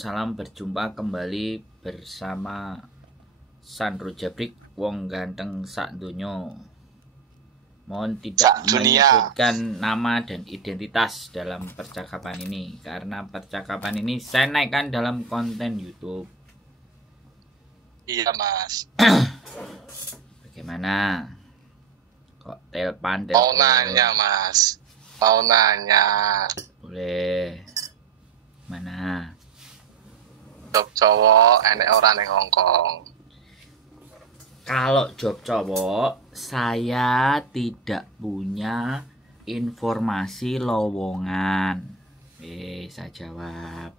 Salam berjumpa kembali bersama Sandro Jabrik, wong ganteng sak donya. Mohon tidak menyebutkan nama dan identitas dalam percakapan ini, karena percakapan ini saya naikkan dalam konten YouTube. Iya, Mas. Bagaimana? Kok telepon? Mau nanya, Mas. Mau nanya. Boleh. Mana? Job cowok enek ora ning Hongkong. Kalau job cowok, saya tidak punya informasi lowongan. Saya jawab.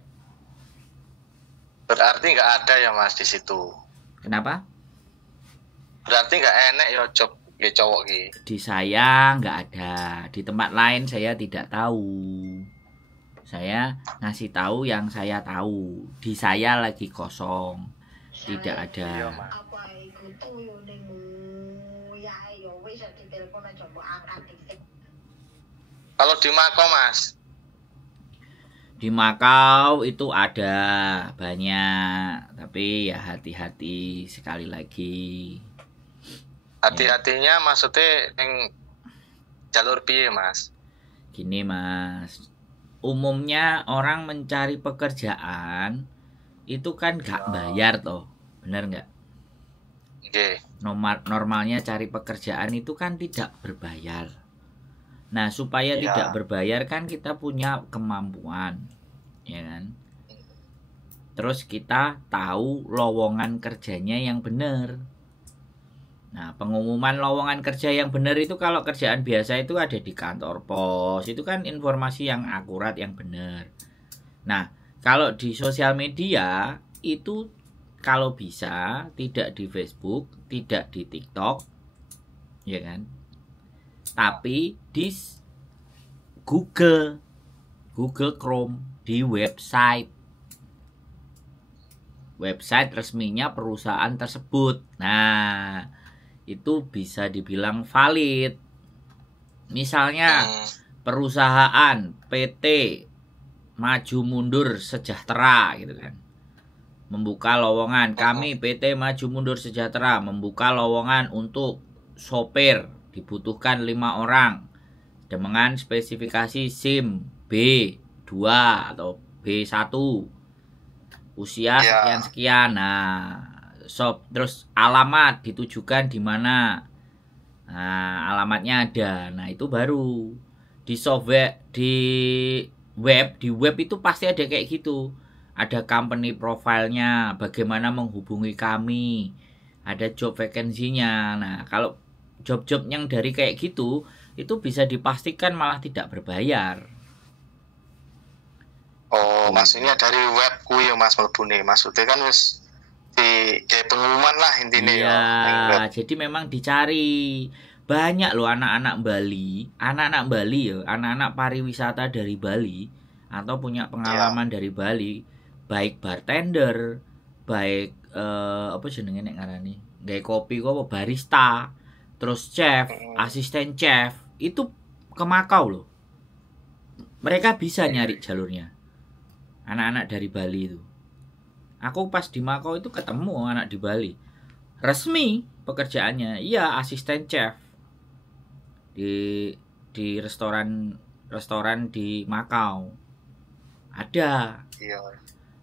Berarti nggak ada ya, Mas, di situ. Kenapa? Berarti nggak enek ya job ya cowok ki. Di saya nggak ada. Di tempat lain saya tidak tahu. Saya ngasih tahu yang saya tahu. Di saya lagi kosong, tidak ada. Kalau di Makau, Mas? Di Makau itu ada banyak, tapi ya hati-hati sekali lagi. Hati-hatinya maksudnya yang jalur piye, Mas? Gini, Mas. Umumnya orang mencari pekerjaan itu kan gak bayar toh, bener nggak? Oke. Normalnya cari pekerjaan itu kan tidak berbayar. Nah, supaya tidak berbayar kan kita punya kemampuan, ya kan? Terus kita tahu lowongan kerjanya yang benar. Nah, pengumuman lowongan kerja yang benar itu kalau kerjaan biasa itu ada di kantor pos. Itu kan informasi yang akurat, yang benar. Nah, kalau di sosial media itu kalau bisa tidak di Facebook, tidak di TikTok, ya kan? Tapi di Google Chrome, di website resminya perusahaan tersebut. Nah, itu bisa dibilang valid. Misalnya perusahaan PT Maju Mundur Sejahtera gitu kan, membuka lowongan. Kami PT Maju Mundur Sejahtera membuka lowongan untuk sopir, dibutuhkan 5 orang dengan spesifikasi SIM B2 atau B1, usia sekian-sekian. Nah, terus alamat ditujukan di mana. Nah, alamatnya ada. Nah, itu baru di software, di web itu pasti ada kayak gitu. Ada company profile-nya, bagaimana menghubungi kami, ada job vacancy-nya. Nah, kalau job-job yang dari kayak gitu itu bisa dipastikan malah tidak berbayar. Oh, maksudnya dari web kuwi ya, Mas, mlebune. Maksudnya kan wis di kayak pengumuman lah intinya. Iya, ya. Jadi memang dicari. Banyak loh anak-anak Bali ya, anak-anak pariwisata dari Bali atau punya pengalaman dari Bali, baik bartender, baik apa jenenge nek ngarani, gawe kopi kok barista, terus chef, asisten chef, itu ke Makau loh. Mereka bisa nyari jalurnya. Anak-anak dari Bali itu. Aku pas di Makau itu ketemu anak di Bali. Resmi pekerjaannya, iya asisten chef di restoran di Makau. Ada.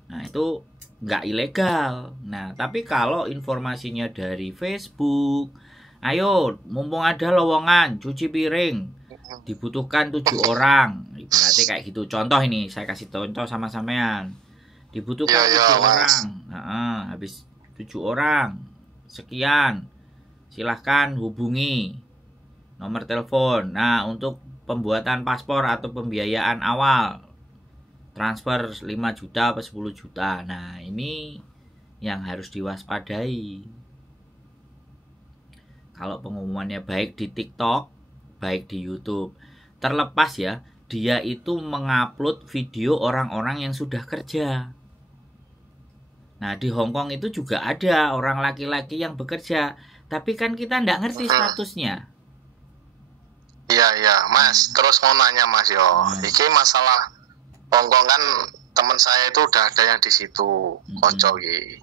Nah, itu nggak ilegal. Nah, tapi kalau informasinya dari Facebook, ayo mumpung ada lowongan cuci piring, dibutuhkan 7 orang. Berarti kayak gitu. Contoh ini, saya kasih contoh sama sampean. Dibutuhkan 7 orang. Habis 7 orang sekian, silahkan hubungi nomor telepon. Nah, untuk pembuatan paspor atau pembiayaan awal transfer 5 juta atau 10 juta. Nah, ini yang harus diwaspadai. Kalau pengumumannya baik di TikTok, baik di YouTube, terlepas ya, dia itu mengupload video orang-orang yang sudah kerja. Nah, di Hongkong itu juga ada orang laki-laki yang bekerja, tapi kan kita nggak ngerti statusnya. Iya, Mas. Terus mau nanya, Mas, yo. Iki masalah Hongkong kan teman saya itu udah ada yang di situ, konco iki.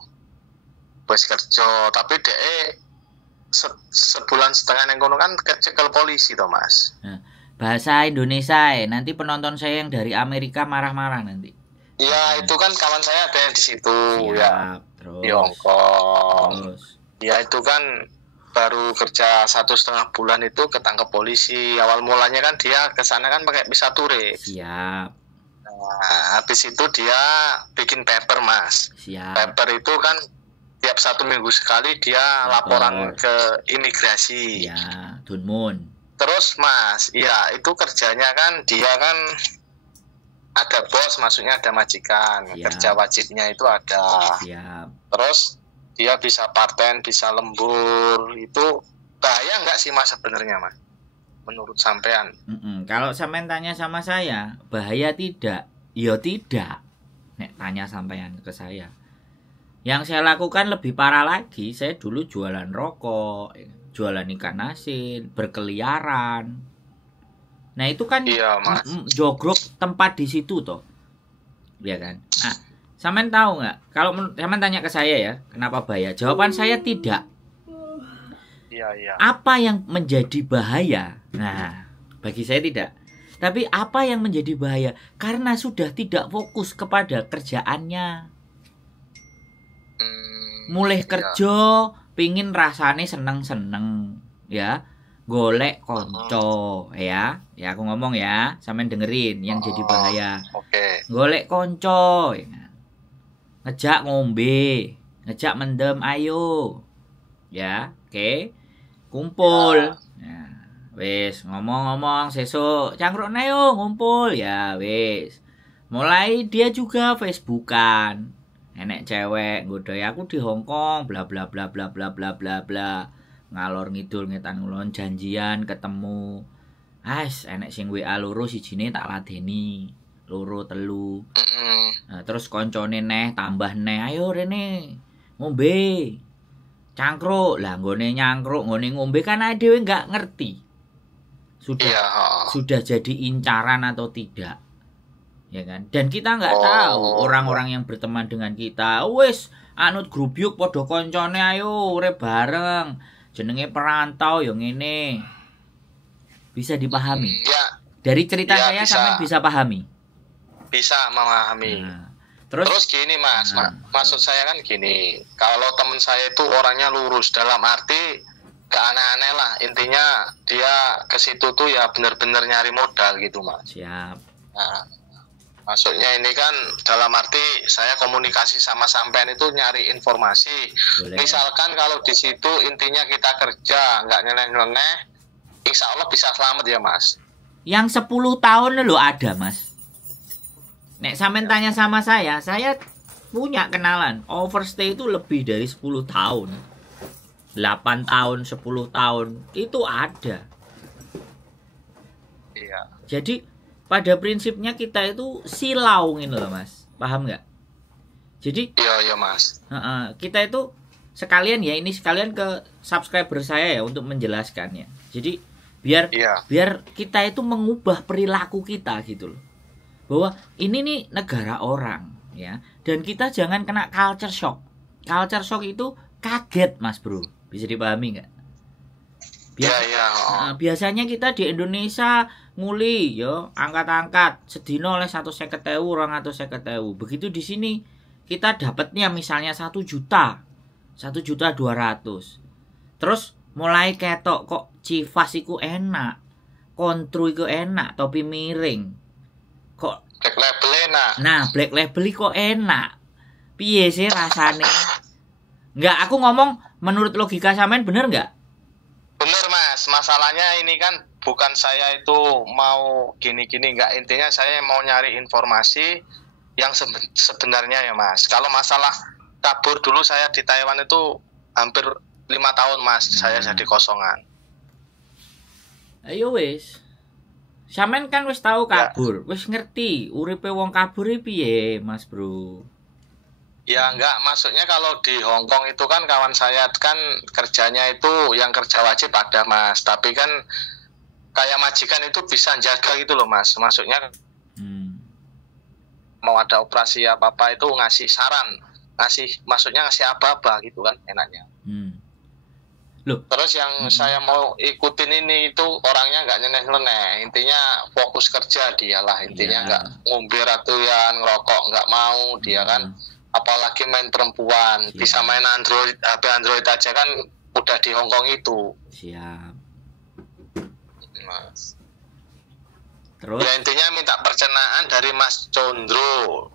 Wis kerja, tapi dhek sebulan setengah yang kono kan kecekel polisi toh Mas. Nah, bahasa Indonesia nanti penonton saya yang dari Amerika marah-marah nanti. Iya, itu kan kawan saya ada yang di situ. Siap, ya. Terus. Di Hongkong. Terus. Ya itu kan baru kerja 1,5 bulan itu ketangkep polisi. Awal mulanya kan dia ke sana kan pakai visa turis. Siap. Nah, habis itu dia bikin paper Mas. Siap. Paper itu kan tiap 1 minggu sekali dia laporan ke imigrasi. Ya, Dunmun. Terus Mas, ya itu kerjanya kan dia kan ada bos, maksudnya ada majikan. Siap. Kerja wajibnya itu ada. Siap. Terus dia bisa parten, bisa lembur. Itu bahaya nggak sih Mas sebenarnya Mas? Menurut sampean? Kalau sampean tanya sama saya, bahaya tidak? Ya tidak. Nek tanya sampean ke saya. Yang saya lakukan lebih parah lagi. Saya dulu jualan rokok, jualan ikan asin, berkeliaran. Nah itu kan iya, jogrok tempat di situ toh, ya kan? Nah, sampean tahu nggak? Kalau sampean tanya ke saya ya, kenapa bahaya? Jawaban saya tidak. Iya. Apa yang menjadi bahaya? Nah, bagi saya tidak. Tapi apa yang menjadi bahaya? Karena sudah tidak fokus kepada kerjaannya. Mulai kerja, pingin rasane seneng-seneng, ya. Golek konco, ya aku ngomong ya, sampean dengerin yang jadi bahaya. Oke. Golek konco, ya. Ngejak ngombe, ngejak mendem, ayo, ya, oke, kumpul, ya. Wes ngomong-ngomong sesuk cangkruk ayo ngumpul, ya wes. Mulai dia juga Facebookan, enek cewek nggodoi aku di Hongkong, bla bla bla bla bla bla bla bla. Ngalor ngidul ngetan ngulon janjian ketemu. Enek sing WA loro sijine tak ladeni. Loro telu. Nah, terus koncone neh tambah neh, ayo rene ngombe. Cangkruk. Lah nggone nyangkruk, nggone ngombe kan dhewe enggak ngerti. Sudah jadi incaran atau tidak. Ya kan? Dan kita enggak tahu orang-orang yang berteman dengan kita, wis anut grup yuk padha koncone ayo urip bareng. Jenenge perantau yang ini bisa dipahami. Ya. Dari cerita saya sampai bisa pahami. Bisa memahami. Nah, terus gini Mas, maksud saya kan gini, kalau teman saya itu orangnya lurus, dalam arti gak aneh-aneh lah. Intinya dia ke situ tuh ya benar-benar nyari modal gitu Mas. Siap. Nah, maksudnya ini kan dalam arti saya komunikasi sama sampean itu nyari informasi. Boleh. Misalkan kalau di situ intinya kita kerja nggak nyeleneh, insya Allah bisa selamat ya Mas. Yang 10 tahun lo ada Mas. Nek sampean tanya sama saya punya kenalan overstay itu lebih dari 10 tahun, 8 tahun, 10 tahun itu ada. Iya. Jadi pada prinsipnya kita itu silau gitu loh Mas, paham nggak? Jadi iya Mas. Kita itu sekalian ya, ini sekalian ke subscriber saya ya untuk menjelaskannya. Jadi biar kita itu mengubah perilaku kita gitu loh, bahwa ini nih negara orang ya, dan kita jangan kena culture shock. Culture shock itu kaget Mas Bro, bisa dipahami nggak? Biasanya kita di Indonesia nguli yo angkat-angkat sedino oleh 150.000, 250.000. Begitu di sini kita dapatnya misalnya 1 juta, 1.200.000. Terus mulai ketok kok Civas iku enak, Contru iku enak, topi miring. Kok Black Label enak. Nah, Black Label kok enak. Piye sih rasane? Enggak, aku ngomong menurut logika sampean bener enggak? Bener Mas, masalahnya ini kan bukan saya itu mau gini-gini, enggak, intinya saya mau nyari informasi yang sebenarnya ya Mas. Kalau masalah kabur dulu saya di Taiwan itu hampir 5 tahun Mas, saya jadi kosongan. Ayo wis. Sampean kan wis tahu kabur, wis ngerti uripe wong kabur piye Mas Bro. Ya enggak, maksudnya kalau di Hongkong itu kan kawan saya kan kerjanya itu yang kerja wajib ada Mas, tapi kan kayak majikan itu bisa jaga gitu loh Mas, maksudnya mau ada operasi apa-apa itu ngasih saran, maksudnya ngasih apa-apa gitu kan enaknya. Loh. Terus yang saya mau ikutin ini itu orangnya nggak nyeneh-nyeneh, intinya fokus kerja dialah, intinya nggak ngombe ratuyan, ngerokok nggak mau dia kan, apalagi main perempuan, bisa main Android, HP Android aja kan udah di Hongkong itu. Siap. Mas. Terus? Ya intinya minta percenaan dari Mas Condro,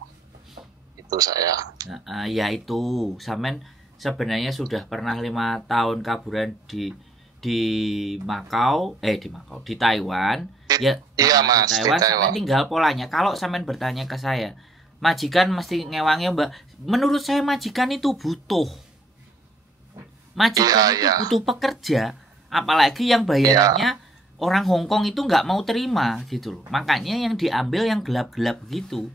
itu saya. Ya itu, Samen sebenarnya sudah pernah 5 tahun kaburan di Makau, di Taiwan. Iya Mas, di Taiwan. Sampai tinggal polanya. Kalau Samen bertanya ke saya, majikan mesti ngewangnya Mbak. Menurut saya majikan itu butuh. Majikan itu butuh pekerja, apalagi yang bayarannya orang Hongkong itu nggak mau terima gitu loh. Makanya yang diambil yang gelap-gelap gitu.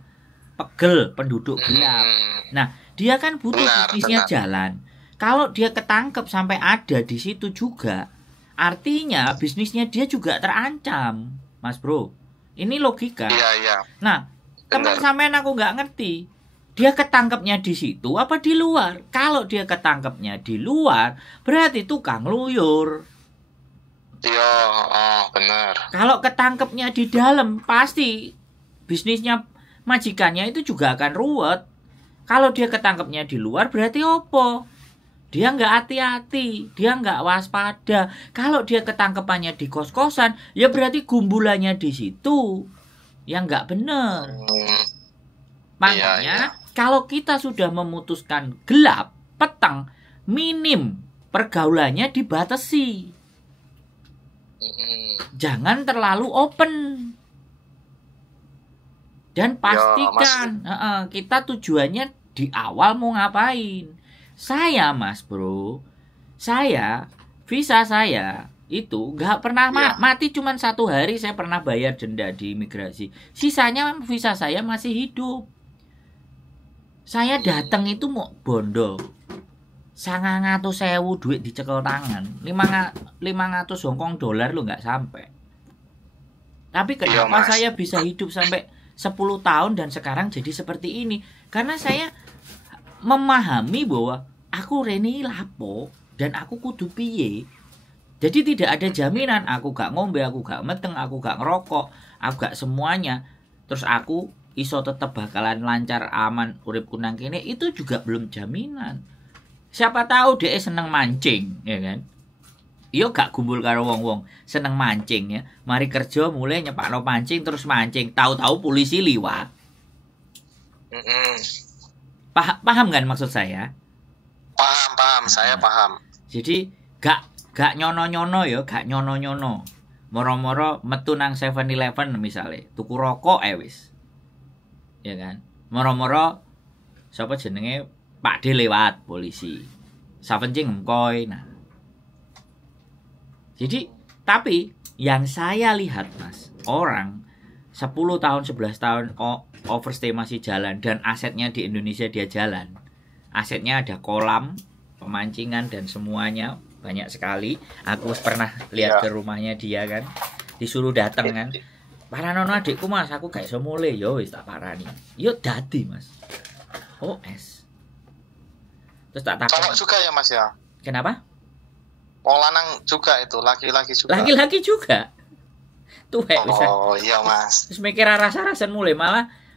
Pegel, penduduk gelap. Nah, dia kan butuh bisnisnya jalan. Kalau dia ketangkep sampai ada di situ juga, artinya bisnisnya dia juga terancam, Mas Bro. Ini logika. Iya. Nah, teman sampean aku nggak ngerti. Dia ketangkepnya di situ apa di luar? Kalau dia ketangkepnya di luar, berarti tukang luyur. Iya, benar. Kalau ketangkepnya di dalam, pasti bisnisnya majikannya itu juga akan ruwet. Kalau dia ketangkepnya di luar berarti opo? Dia nggak hati-hati, dia nggak waspada. Kalau dia ketangkepannya di kos-kosan, ya berarti gumbulannya di situ. Yang nggak bener. Makanya kalau kita sudah memutuskan gelap, petang, minim pergaulannya dibatasi. Jangan terlalu open. Dan pastikan kita tujuannya di awal mau ngapain. Saya Mas Bro, visa saya itu nggak pernah mati, cuman 1 hari saya pernah bayar denda di imigrasi. Sisanya visa saya masih hidup. Saya datang itu mau bondo 900.000 duit dicekel tangan, 500 Hongkong dolar lo nggak sampai. Tapi kenapa saya bisa hidup sampai 10 tahun dan sekarang jadi seperti ini? Karena saya memahami bahwa aku rene lapo dan aku kudu piye. Jadi tidak ada jaminan aku gak ngombe, aku gak meteng, aku gak ngerokok, aku gak semuanya. Terus aku iso tetep bakalan lancar aman uripku nang kene, itu juga belum jaminan. Siapa tahu dia seneng mancing, ya kan? Yo gak gumbul karo wong-wong seneng mancing ya. Mari kerja mulai nyepakno pancing terus mancing, tahu-tahu polisi liwat. Paham kan maksud saya? Paham, saya paham. Jadi gak nyono-nyono ya, gak nyono-nyono. Moro-moro metu nang 7-Eleven misale, tuku rokok wis. Ya kan? Moro-moro sapa jenenge Pak D lewat polisi. Sapencing engkoy. Nah. Jadi, tapi yang saya lihat Mas, orang 10 tahun, 11 tahun overstay masih jalan dan asetnya di Indonesia dia jalan. Asetnya ada kolam, pemancingan dan semuanya banyak sekali. Aku pernah lihat ke rumahnya dia kan. Disuruh datang kan. Paranono adikku Mas, aku gak iso mulai. Yo wis tak parani. Yo dadi Mas. OS. Terus tak takut. Cowok juga ya Mas ya? Kenapa? Wong lanang juga itu, laki-laki juga. Laki-laki juga. Tuwek wis. Oh, iya Mas. Terus mikir rasa-rasan mulai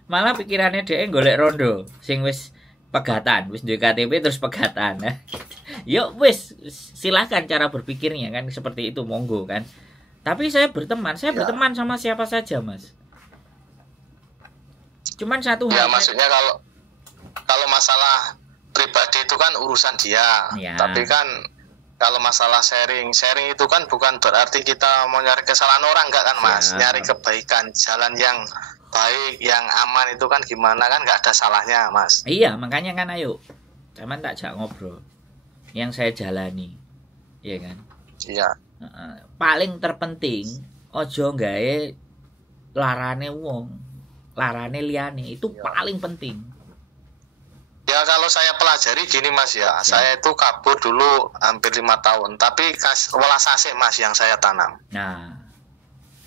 malah pikirannya dhek golek rondo sing wis pegatan, wis duwe KTP terus pegatan. Yuk wis silahkan cara berpikirnya kan seperti itu, monggo kan. Tapi saya berteman sama siapa saja Mas. Cuman satu hal. Ya maksudnya kalau masalah pribadi itu kan urusan dia. Ya. Tapi kan kalau masalah sharing itu kan bukan berarti kita mau nyari kesalahan orang, enggak kan Mas? Ya. Nyari kebaikan, jalan yang baik, yang aman itu kan gimana kan nggak ada salahnya Mas. Iya, makanya kan ayo. Cuman tak jak ngobrol. Yang saya jalani. Iya kan? Iya. Paling terpenting ojo gawe larane wong, larane liyane, itu paling penting. Ya kalau saya pelajari gini Mas ya. Saya itu kabur dulu hampir 5 tahun, tapi welas asih Mas yang saya tanam. Nah,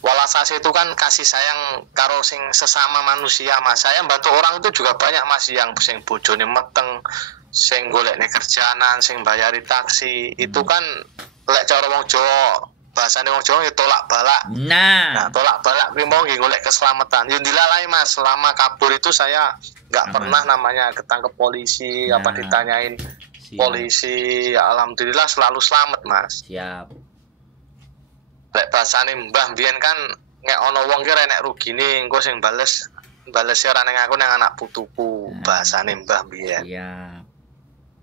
Walasase itu kan kasih sayang karo sing sesama manusia Mas. Saya bantu orang itu juga banyak Mas, yang sing bojone meteng, sing golekne kerjaanan, sing bayari taksi. Itu kan lek cara wong Jawa, bahasane wong Jawa ya tolak balak. Nah, tolak balak kuwi mau nggih golek keselamatan. Yo dilalai Mas, selama kabur itu saya nggak pernah namanya ketangkep polisi, apa ditanyain polisi. Ya, alhamdulillah selalu selamat Mas. Siap. Lek bahasane Mbah mbiyen kan nek ana wong ki nek rugine engko sing bales ora ning aku nang anak putuku. Bahasane Mbah mbiyen. Iya.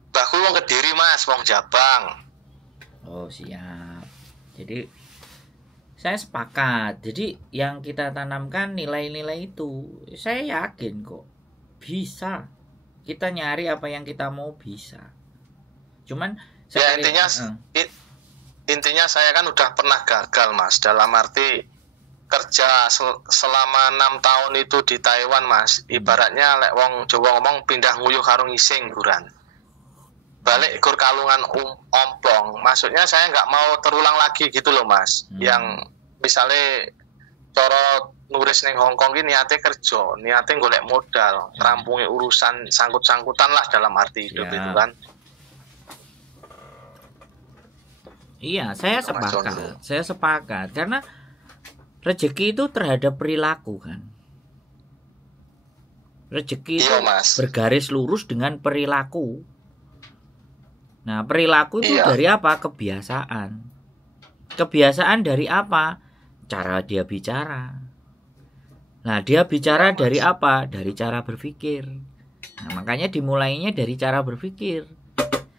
Mbahku wong Kediri Mas, wong Jabang. Oh, siap. Jadi saya sepakat. Jadi yang kita tanamkan nilai-nilai itu, saya yakin kok bisa. Kita nyari apa yang kita mau bisa. Cuman ya intinya saya kan udah pernah gagal Mas, dalam arti kerja selama 6 tahun itu di Taiwan Mas. Ibaratnya lek wong Jawa ngomong pindah nguyuh karo ngising guran. Balik gur kalungan ompong. Maksudnya saya nggak mau terulang lagi gitu loh Mas. Yang misalnya cara nulis ning Hongkong ini niatnya kerja, niatnya golek modal, rampungi urusan sangkut-sangkutan lah dalam arti hidup itu kan. Iya, saya sepakat. Saya sepakat karena rezeki itu terhadap perilaku kan. Rezeki itu bergaris lurus dengan perilaku. Nah, perilaku itu dari apa? Kebiasaan. Kebiasaan dari apa? Cara dia bicara. Nah, dia bicara dari apa? Dari cara berpikir. Nah, makanya dimulainya dari cara berpikir.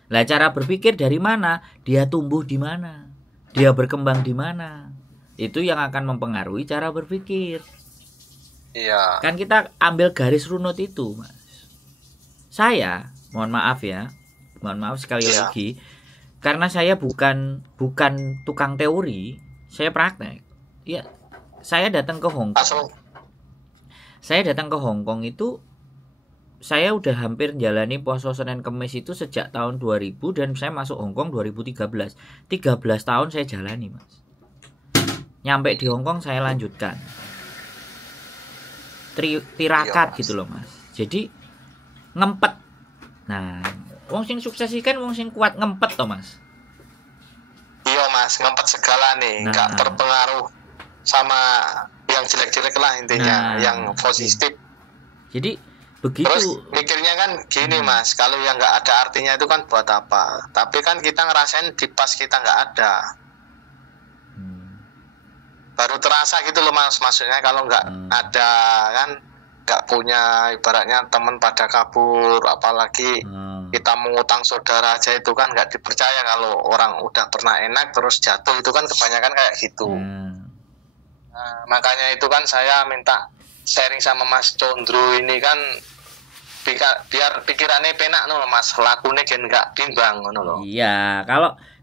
Lah, cara berpikir dari mana? Dia tumbuh di mana? Dia berkembang di mana? Itu yang akan mempengaruhi cara berpikir. Iya. Kan kita ambil garis runut itu, Mas. Saya, mohon maaf ya. Mohon maaf sekali lagi. Karena saya bukan tukang teori, saya praktek. Iya. Saya datang ke Hong Kong. Saya datang ke Hong Kong itu saya udah hampir jalani puasa Senin Kemis itu sejak tahun 2000 dan saya masuk Hong Kong 2013. 13 tahun saya jalani, Mas. Nyampe di Hong Kong saya lanjutkan. Tirakat gitu loh, Mas. Jadi ngempet. Nah, wong sing sukses kan wong sing kuat ngempet toh, Mas. Iya, Mas, ngempet segala nih, enggak terpengaruh sama yang jelek-jelek lah intinya, yang positif. Jadi begitu. Terus mikirnya kan gini Mas, kalau yang nggak ada artinya itu kan buat apa? Tapi kan kita ngerasain di pas kita nggak ada, baru terasa gitu loh Mas. Maksudnya kalau nggak ada kan, nggak punya, ibaratnya teman pada kabur, apalagi kita mengutang saudara aja itu kan nggak dipercaya. Kalau orang udah pernah enak terus jatuh itu kan kebanyakan kayak gitu. Nah, makanya itu kan saya minta sharing sama Mas Condro ini kan biar pikirannya penak loh Mas, lakunya kan nggak timbang loh. Iya,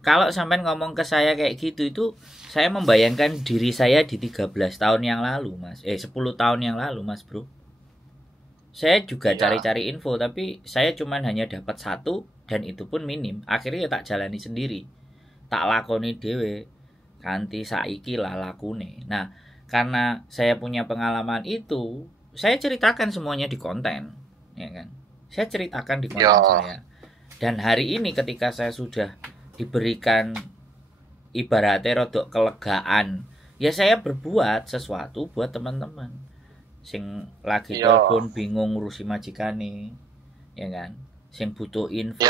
kalau sampai ngomong ke saya kayak gitu itu saya membayangkan diri saya di 13 tahun yang lalu Mas. 10 tahun yang lalu Mas Bro. Saya juga cari-cari info tapi saya cuman hanya dapat 1 dan itu pun minim. Akhirnya ya tak jalani sendiri. Tak lakoni dhewe. Kanthi saiki lah lakune. Nah, karena saya punya pengalaman itu, saya ceritakan semuanya di konten, ya kan? Saya ceritakan di konten saya. Dan hari ini ketika saya sudah diberikan ibaratnya rodok kelegaan, ya saya berbuat sesuatu buat teman-teman sing lagi telepon bingung ngurusi majikane, ya kan? Sing butuh info.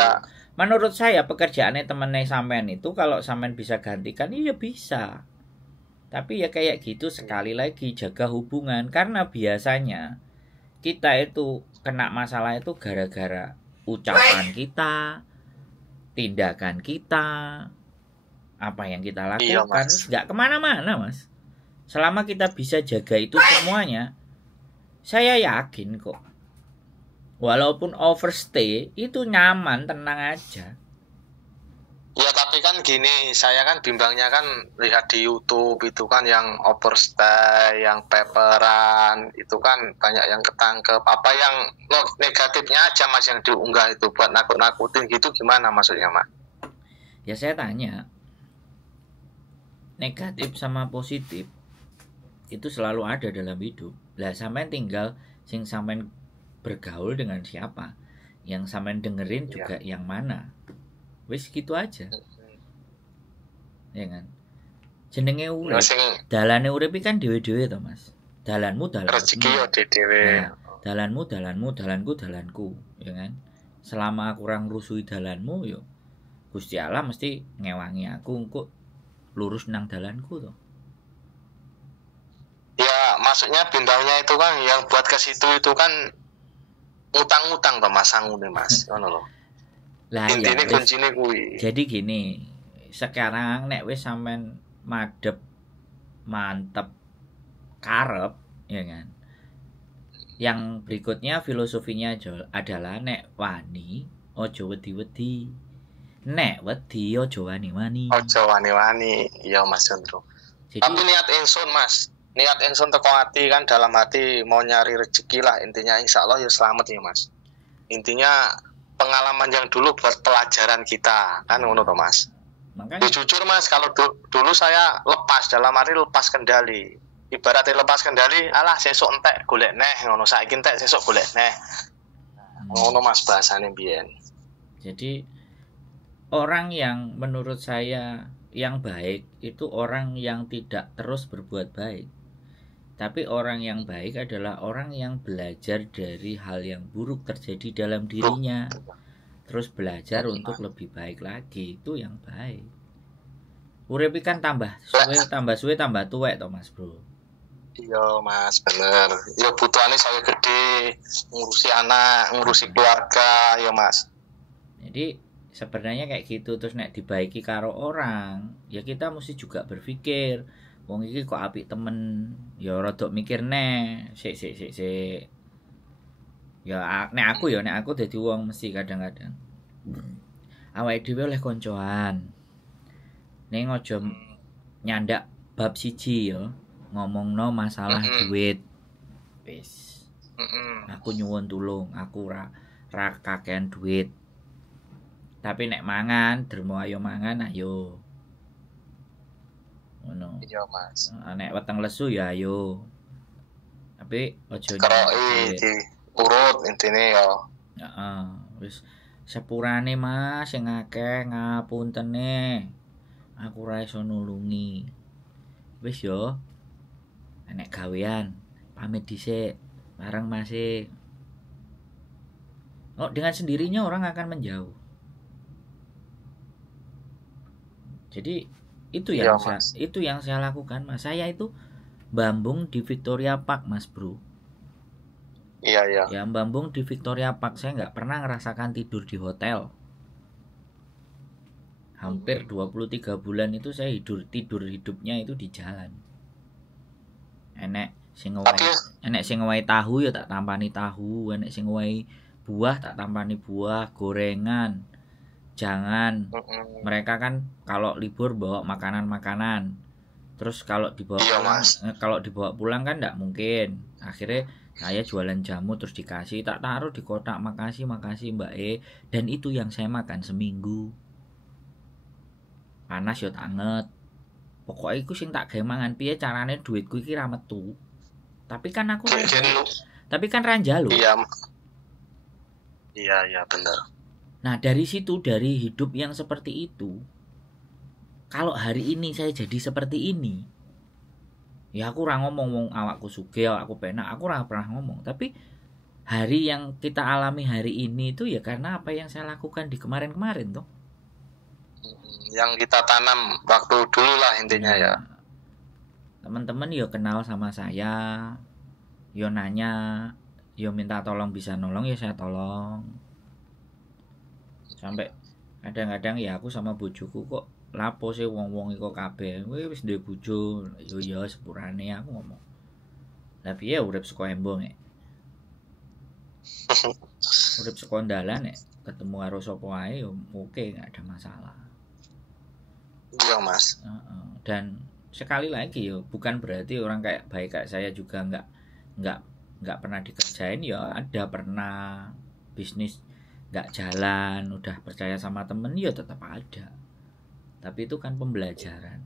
Menurut saya pekerjaannya temennya sampean itu kalau sampean bisa gantikan, iya bisa. Tapi ya kayak gitu, sekali lagi jaga hubungan. Karena biasanya kita itu kena masalah itu gara-gara ucapan kita, tindakan kita, apa yang kita lakukan. Nggak kemana-mana Mas. Selama kita bisa jaga itu semuanya, saya yakin kok. Walaupun overstay itu nyaman, tenang aja. Ya tapi kan gini, saya kan bimbangnya kan lihat di YouTube itu kan yang overstay, yang paperan, itu kan banyak yang ketangkep. Apa yang negatifnya aja Mas yang diunggah itu buat nakut-nakutin gitu, gimana maksudnya Mas? Ya saya tanya, negatif sama positif itu selalu ada dalam hidup. Lah sampean tinggal sing sampean bergaul dengan siapa, yang sampean dengerin juga yang mana. Wis gitu aja. Ya kan? Jenenge urip. Dalane urip kan dhewe-dhewe to, Mas. Dalanmu dalanmu. Rezeki yo dhewe. Nah, dalanmu dalanmu, dalanku dalanku, ya kan? Selama aku ora ngrusui dalanmu yo Gusti Allah mesti ngewangi aku engko lurus nang dalanku to. Ya, maksudnya bimbangnya itu kan yang buat ke situ itu kan utang-utang to Mas ngene Mas, ngono lho. Lah intine kuncine kuwi. Jadi gini, sekarang nek wis sampean madhep mantep karep, ya kan? Yang berikutnya filosofinya adalah nek wani ojo wedi-wedi. Nek wedi ojo wani-wani. Ojo wani-wani, iya Mas Chandra. Tapi niat ingsun Mas, niat ingsun teko ati kan dalam hati mau nyari rezeki lah, intinya insyaallah ya selamat ya Mas. Intinya pengalaman yang dulu buat pelajaran kita kan ngono to Mas. Makanya jujur Mas, kalau dulu saya lepas dalam arti lepas kendali. Ibaratnya lepas kendali, alah sesuk entek golek neh ngono, saiki entek sesuk golek neh. Ngono Mas bahasane biyen. Jadi orang yang menurut saya yang baik itu orang yang tidak terus berbuat baik. Tapi orang yang baik adalah orang yang belajar dari hal yang buruk terjadi dalam dirinya. Terus belajar untuk lebih baik lagi, itu yang baik. Urip kan tambah suwe tambah tuwek to Mas Bro. Iya Mas, bener. Ya butuhane saya gede, ngurusi anak, ngurusi keluarga ya Mas. Jadi sebenarnya kayak gitu. Terus nek dibaiki karo orang, ya kita mesti juga berpikir, wong iki kok apik temen, ya rada mikir neh, sik. Ya nek aku dadi wong mesti kadang-kadang awake dhewe oleh koncoan. Ning aja nyandak bab siji ya, ngomongno masalah duit. Wis. Aku nyuwun tulung, aku ra kakean duit. Tapi nek mangan, dermo ayo mangan ayo. Ngono. Iya, Mas. Nek weteng lesu ya ayo. Tapi aja urut intine ya. Heeh, wis sepurane Mas sing akeh ngapuntene. Aku ora iso nulungi. Wis yo. Nek gawean pamit dhisik bareng Mas. Oh, dengan sendirinya orang akan menjauh. Jadi itu yang saya lakukan Mas. Saya itu bambung di Victoria Park Mas Bro. Iya. Ya bambung di Victoria Park. Saya nggak pernah ngerasakan tidur di hotel. Hampir 23 bulan itu saya tidur hidupnya itu di jalan. Enek sing ngowahi tahu ya tak tampani tahu, enek sing ngowahi buah tak tampani buah, gorengan. Jangan. Mereka kan kalau libur bawa makanan-makanan. Terus kalau dibawa pulang kan enggak mungkin. Akhirnya saya jualan jamu terus dikasih, tak taruh di kotak, makasih Mbak dan itu yang saya makan seminggu. Panas yo anget. Pokoknya iku sing tak gawe mangan piye carane duitku iki ra metu. Tapi kan aku ranjalo. Iya benar. Nah, dari situ, dari hidup yang seperti itu, kalau hari ini saya jadi seperti ini, ya aku ora ngomong wong awakku sugih, awakku penak, aku ora pernah ngomong. Tapi hari yang kita alami hari ini itu ya karena apa yang saya lakukan di kemarin-kemarin toh. Yang kita tanam waktu dulu lah intinya ya. Teman-teman yo kenal sama saya, yo nanya, yo minta tolong bisa nolong ya saya tolong. Sampai kadang-kadang ya aku sama bojoku kok lapo sih wong-wong iku kabeh. Wis duwe bojo, yo ya sepurane aku ngomong. Lah piye urip saka embong urip saka dalan ketemu karo sapa wae yo oke, enggak ada masalah. Iya Mas. Dan sekali lagi yo bukan berarti orang kayak baik kayak saya juga enggak pernah dikerjain ya, ada pernah bisnis enggak jalan, udah percaya sama temen ya tetap ada. Tapi itu kan pembelajaran.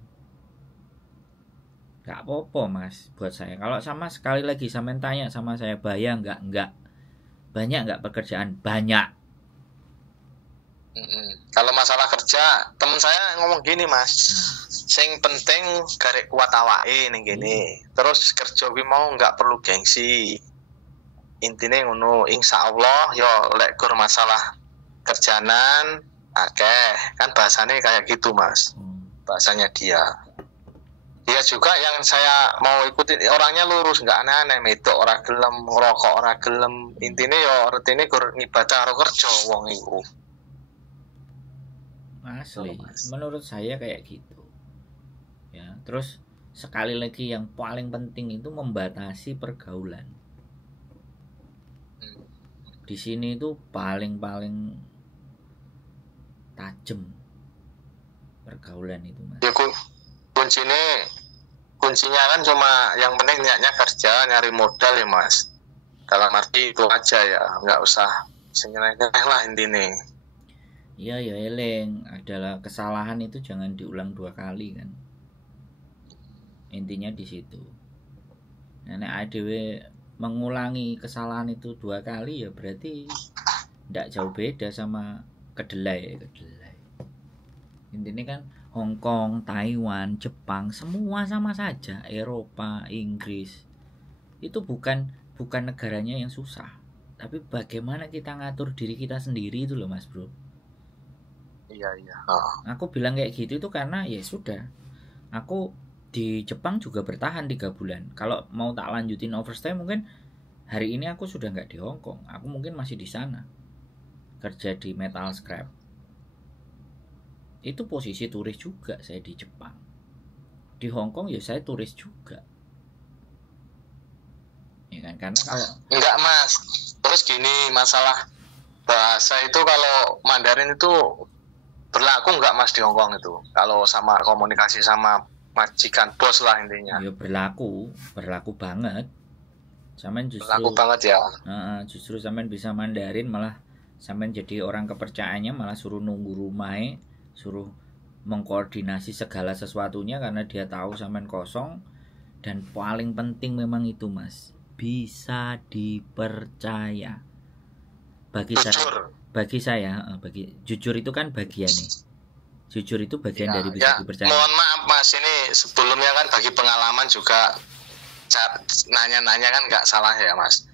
Gak apa-apa mas buat saya. Kalau sama sekali lagi sampean tanya sama saya bayang enggak. Banyak nggak pekerjaan? Banyak. Kalau masalah kerja, temen saya ngomong gini mas, sing penting garek kuat awake ning gini. Terus kerja kuwi mau nggak perlu gengsi. Intine ngono, insyaallah yo lek kur masalah kerjaanan akeh. Kan bahasanya kayak gitu mas. Bahasanya dia juga yang saya mau ikutin orangnya lurus, nggak aneh-aneh, medok ora gelem, ngerokok ora gelem. Intine yo retine kur ibadah karo kerja wong iku. Asli, menurut saya kayak gitu. Ya, terus sekali lagi yang paling penting itu membatasi pergaulan. Di sini itu paling tajam pergaulan itu, Mas. Ya, kuncinya kan cuma yang penting niatnya kerja, nyari modal ya, Mas. Dalam arti itu aja ya, nggak usah senyeneh-nyeneh lah intinya. Iya ya eleng, adalah kesalahan itu jangan diulang 2 kali kan. Intinya di situ. Nek ADW mengulangi kesalahan itu 2 kali ya berarti tidak jauh beda sama kedelai. Intinya kan Hong Kong, Taiwan, Jepang semua sama saja. Eropa, Inggris itu bukan negaranya yang susah, tapi bagaimana kita ngatur diri kita sendiri itu loh Mas Bro. Iya. Aku bilang kayak gitu itu karena ya sudah, aku di Jepang juga bertahan 3 bulan. Kalau mau tak lanjutin overstay mungkin hari ini aku sudah nggak di Hong Kong, aku mungkin masih di sana kerja di metal scrap. Itu posisi turis juga saya di Jepang. Di Hong Kong ya saya turis juga. Ya kan, karena kalau enggak Mas, terus gini, masalah bahasa itu kalau Mandarin itu berlaku enggak Mas di Hong Kong itu? Kalau sama komunikasi sama majikan bos lah intinya. Ya berlaku banget. Sampean justru berlaku banget ya. Justru sampean bisa Mandarin, malah sampean jadi orang kepercayaannya, malah suruh nunggu rumahnya, suruh mengkoordinasi segala sesuatunya karena dia tahu sampean kosong. Dan paling penting memang itu Mas, bisa dipercaya. Bagi saya jujur itu kan bagian nih. Jujur itu bagian dari bisa dipercaya. Mohon maaf Mas, ini sebelumnya kan bagi pengalaman juga nanya-nanya kan nggak salah ya Mas.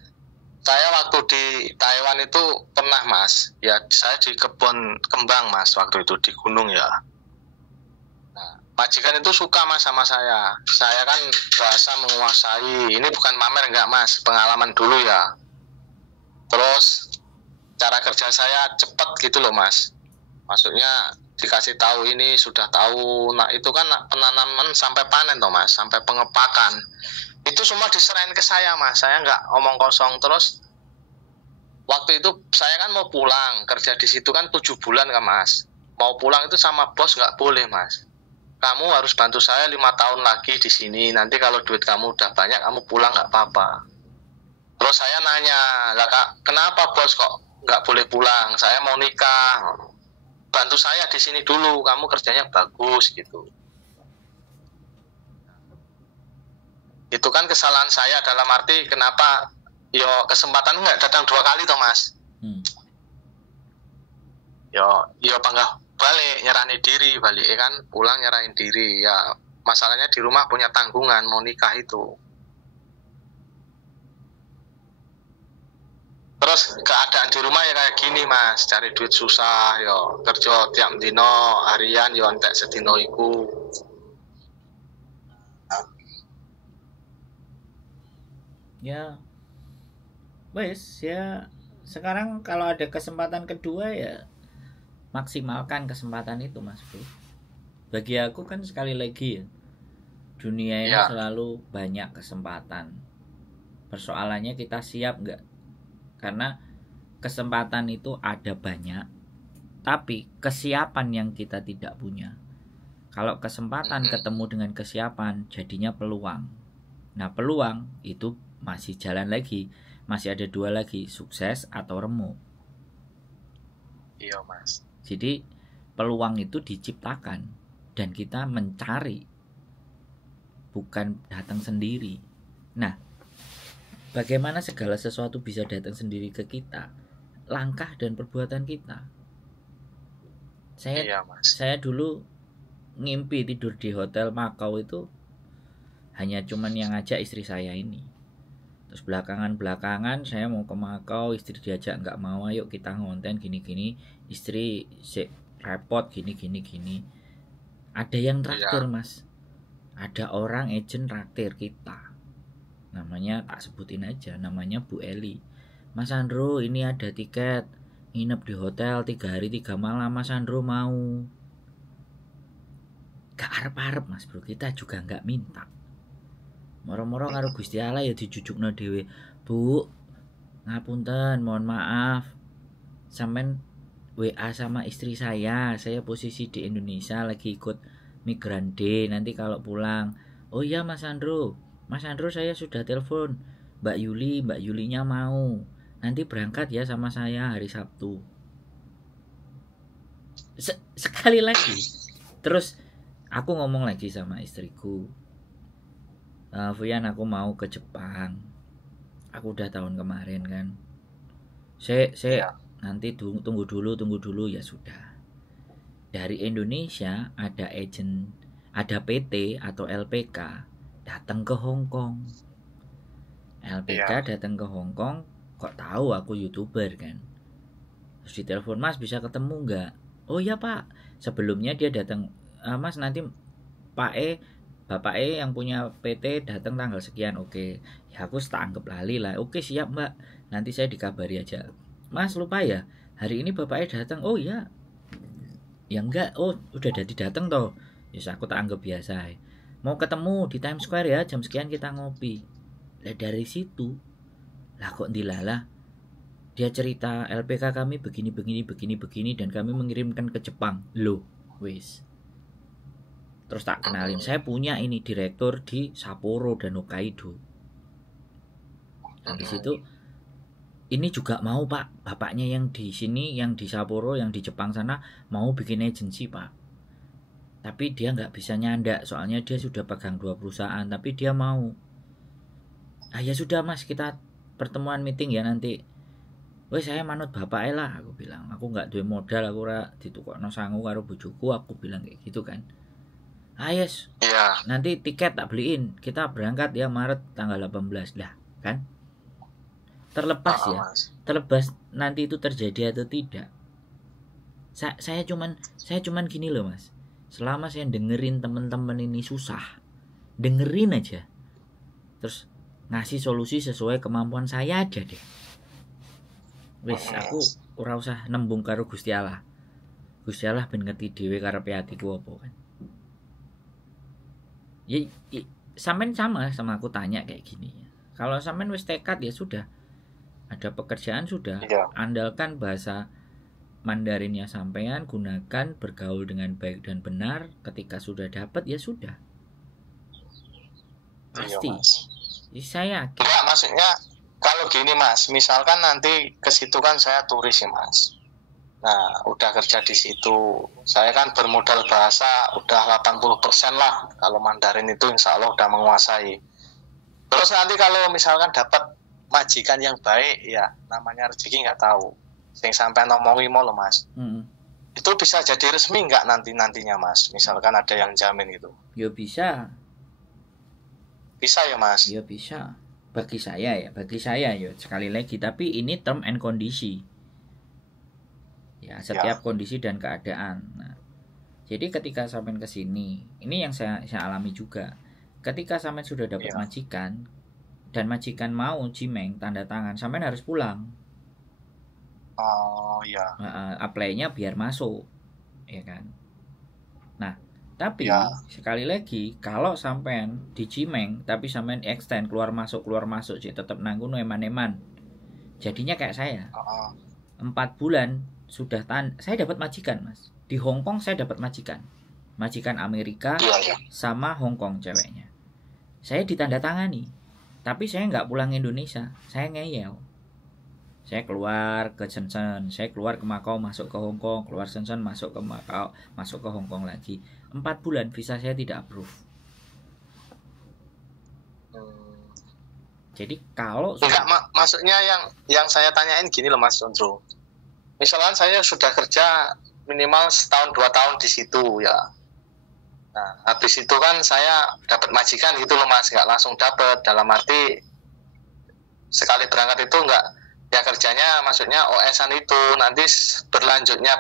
Saya waktu di Taiwan itu pernah Mas, ya saya di kebun kembang Mas waktu itu di gunung ya. Nah, majikan itu suka Mas sama saya. Saya kan bahasa menguasai. Ini bukan pamer enggak Mas, pengalaman dulu ya. Terus cara kerja saya cepat gitu loh Mas. Maksudnya dikasih tahu ini sudah tahu. Nah itu kan penanaman sampai panen toh Mas, sampai pengepakan. Itu semua diserahin ke saya Mas. Saya nggak omong kosong. Terus waktu itu saya kan mau pulang, kerja di situ kan 7 bulan kan Mas. Mau pulang itu sama bos nggak boleh Mas. Kamu harus bantu saya 5 tahun lagi di sini. Nanti kalau duit kamu udah banyak kamu pulang nggak apa-apa. Terus saya nanya, lah Kak, kenapa bos kok nggak boleh pulang? Saya mau nikah. Bantu saya di sini dulu. Kamu kerjanya bagus gitu. Itu kan kesalahan saya dalam arti kenapa yo kesempatan nggak datang 2 kali toh Mas. Yo bangga balik nyerahin diri balik kan, pulang nyerahin diri ya. Masalahnya di rumah punya tanggungan mau nikah itu. Terus keadaan di rumah ya kayak gini Mas, cari duit susah yo, kerja tiap dino harian yo entek sedino iku. Ya wes ya, sekarang kalau ada kesempatan kedua ya maksimalkan kesempatan itu Mas Bro. Bagi aku kan sekali lagi ya, dunia ini selalu banyak kesempatan. Persoalannya kita siap nggak? Karena kesempatan itu ada banyak, tapi kesiapan yang kita tidak punya. Kalau kesempatan ketemu dengan kesiapan, jadinya peluang. Nah peluang itu masih jalan lagi, masih ada 2 lagi, sukses atau remuk. Iya Mas. Jadi peluang itu diciptakan dan kita mencari. bukan datang sendiri. Nah, bagaimana segala sesuatu bisa datang sendiri ke kita? Langkah dan perbuatan kita. Saya dulu ngimpi tidur di hotel Makau itu hanya cuman yang ngajak istri saya ini. Terus belakangan saya mau ke Makau, istri diajak nggak mau, ayo kita ngonten gini-gini, istri repot gini. Ada yang traktir Mas, ada orang agent traktir kita, namanya tak sebutin aja, namanya Bu Eli. Mas Andro, ini ada tiket nginep di hotel 3 hari 3 malam, Mas Andro mau? Gak arep-arep Mas Bro, kita juga nggak minta. Moro-moro karo Gusti Allah ya dijujukno dhewe. Bu, ngapunten, mohon maaf. Sampean WA sama istri saya posisi di Indonesia lagi ikut Migran Day, nanti kalau pulang. Oh iya Mas Andro saya sudah telepon Mbak Yulinya mau. Nanti berangkat ya sama saya hari Sabtu. Sekali lagi. Terus aku ngomong lagi sama istriku. Fuyan, aku mau ke Jepang. Aku udah tahun kemarin kan. Saya nanti tunggu dulu ya sudah. Dari Indonesia ada agent, ada PT atau LPK datang ke Hong Kong. LPK datang ke Hong Kong, kok tahu aku YouTuber kan. Terus ditelepon, Mas bisa ketemu nggak? Oh ya Pak. Sebelumnya dia datang, Mas nanti Bapak yang punya PT datang tanggal sekian. Oke. Ya aku tak anggap lali lah. Oke siap Mbak. Nanti saya dikabari aja. Mas lupa ya, hari ini bapaknya datang. Oh ya. Ya enggak. Oh udah datang toh. Ya aku tak anggap biasa. Mau ketemu di Times Square ya, jam sekian kita ngopi. Lah dari situ lah kok dilala. Dia cerita LPK kami begini dan kami mengirimkan ke Jepang. Loh, wis. Terus tak kenalin, saya punya ini direktur di Sapporo dan Hokkaido. Habis itu ini juga mau Pak, bapaknya yang di sini, yang di Sapporo, yang di Jepang sana mau bikin agensi Pak. Tapi dia nggak bisa nyandak, soalnya dia sudah pegang 2 perusahaan, tapi dia mau. Ya sudah Mas, kita pertemuan meeting ya nanti. Wes saya manut bapaknya lah, aku bilang. Aku nggak duwe modal, aku ora ditukokno sangu karo bojoku, aku bilang kayak gitu kan. Yes. Nanti tiket tak beliin. Kita berangkat ya Maret tanggal 18 lah, kan? Terlepas nanti itu terjadi atau tidak. Saya cuman gini loh Mas. Selama saya dengerin teman-teman ini susah, dengerin aja. Terus ngasih solusi sesuai kemampuan saya aja deh. Wis aku ora usah nembung karo Gusti Allah. Gusti Allah ben ngerti dhewe karepe atiku apa kan. Ya, sampean sama aku tanya kayak gini. Kalau sampean wis tekad ya sudah. Ada pekerjaan sudah. Andalkan bahasa Mandarinnya sampean, gunakan, bergaul dengan baik dan benar. Ketika sudah dapat ya sudah. Pasti. Saya yakin. Enggak, maksudnya kalau gini Mas, misalkan nanti ke situ kan saya turis ya Mas. Nah, udah kerja di situ. Saya kan bermodal bahasa udah 80% lah. Kalau Mandarin itu insya Allah udah menguasai. Terus nanti kalau misalkan dapat majikan yang baik, ya namanya rezeki nggak tahu. Sing sampai ngomongi mau loh Mas. Itu bisa jadi resmi nggak nantinya Mas? Misalkan ada yang jamin itu. Ya bisa. Bisa ya Mas? Ya bisa. Bagi saya ya sekali lagi. Tapi ini term and condition. Ya, setiap kondisi dan keadaan. Nah, jadi ketika sampean ke sini, ini yang saya alami juga. Ketika sampean sudah dapat majikan dan majikan mau cimeng tanda tangan, sampean harus pulang. Oh iya. Apply-nya biar masuk, ya kan. Nah, tapi sekali lagi kalau sampean di cimeng tapi sampean extend keluar masuk sih tetap nanggung eman-eman. Jadinya kayak saya. 4 bulan sudah saya dapat majikan Mas. Di Hong Kong saya dapat majikan Amerika sama Hong Kong ceweknya. Saya ditandatangani, tapi saya nggak pulang Indonesia, saya ngeyel. Saya keluar ke Shenzhen, saya keluar ke Makau masuk ke Hong Kong, keluar Shenzhen masuk ke Makau, masuk ke Hong Kong lagi. 4 bulan visa saya tidak approve. Jadi kalau maksudnya yang saya tanyain gini loh Mas Sondro. Misalnya saya sudah kerja minimal setahun 2 tahun di situ ya. Nah, habis itu kan saya dapat majikan gitu loh Mas, nggak langsung dapat, dalam arti sekali berangkat itu nggak, ya kerjanya maksudnya OS-an itu, nanti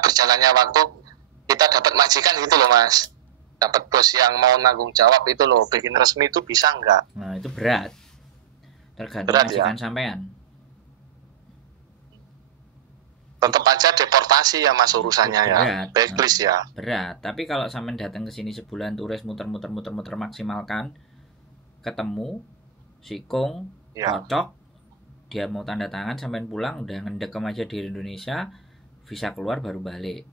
berjalannya waktu kita dapat majikan gitu loh Mas, dapat bos yang mau nanggung jawab itu loh, bikin resmi itu bisa nggak? Nah itu berat, tergantung majikan sampean. Tetap aja deportasi ya Mas urusannya berat, ya backlist ya berat. Tapi kalau sampean datang ke sini sebulan turis muter maksimalkan, ketemu sikung cocok, dia mau tanda tangan, sampean pulang udah ngendekem aja di Indonesia, visa keluar baru balik.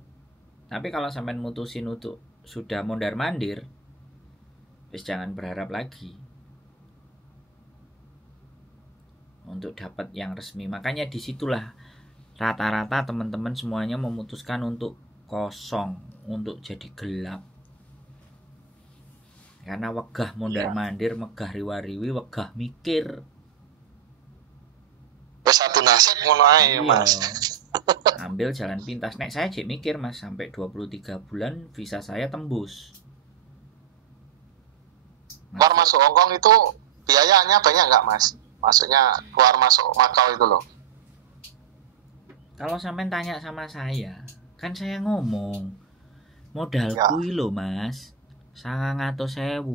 Tapi kalau sampean mutusin untuk sudah mondar mandir, wis jangan berharap lagi untuk dapat yang resmi. Makanya disitulah rata-rata teman-teman semuanya memutuskan untuk kosong, untuk jadi gelap. Karena wegah mondar mandir, megah riwa-riwi, wegah mikir. Satu nasib ngono ae Mas. Ambil jalan pintas. Nek saya cek mikir Mas, sampai 23 bulan visa saya tembus. Keluar masuk Hongkong itu biayanya banyak nggak Mas? Maksudnya keluar masuk Makau itu loh. Kalau sampean tanya sama saya, kan saya ngomong modalku ya lho Mas, 900.000.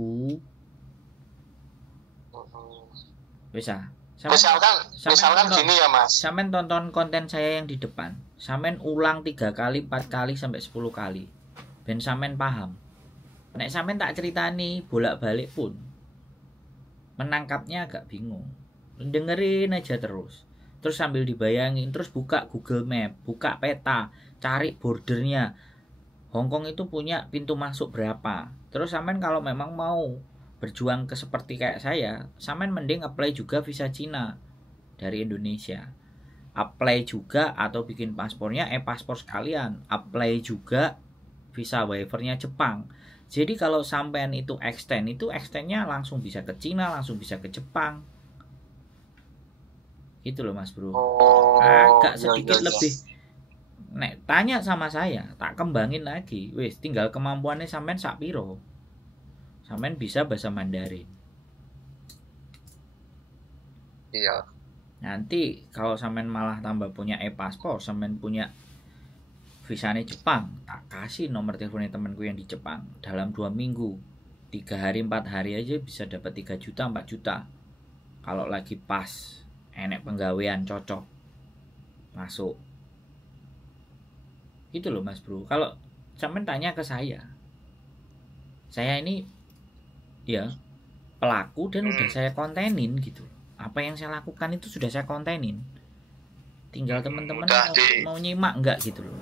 Bisa. Misalkan gini ya Mas. Sampean tonton konten saya yang di depan. Sampean ulang 3 kali, 4 kali sampai 10 kali. Ben sampean paham. Nek sampean tak ceritani bolak-balik pun menangkapnya agak bingung. Dengerin aja terus sambil dibayangin, terus buka Google Map, buka peta, cari bordernya. Hongkong itu punya pintu masuk berapa. Terus sampean kalau memang mau berjuang ke seperti kayak saya, sampean mending apply juga visa Cina dari Indonesia. Apply juga atau bikin paspornya paspor sekalian. Apply juga visa waivernya Jepang. Jadi kalau sampean itu extendnya langsung bisa ke Cina, langsung bisa ke Jepang. Itu loh Mas Bro. Agak sedikit lebih. Nek tanya sama saya, tak kembangin lagi. Wis, tinggal kemampuannya sampean sak piro. Sampean bisa bahasa Mandarin. Iya. Nanti kalau sampean malah tambah punya e-paspor, sampean punya visanya Jepang, tak kasih nomor teleponnya temanku yang di Jepang. Dalam 2 minggu, 3 hari 4 hari aja bisa dapat 3 juta 4 juta. Kalau lagi pas enek penggawean cocok masuk. Itu loh Mas Bro. Kalau sampean tanya ke saya ini ya pelaku dan udah saya kontenin gitu. Apa yang saya lakukan itu sudah saya kontenin. Tinggal teman-teman mau nyimak enggak gitu loh.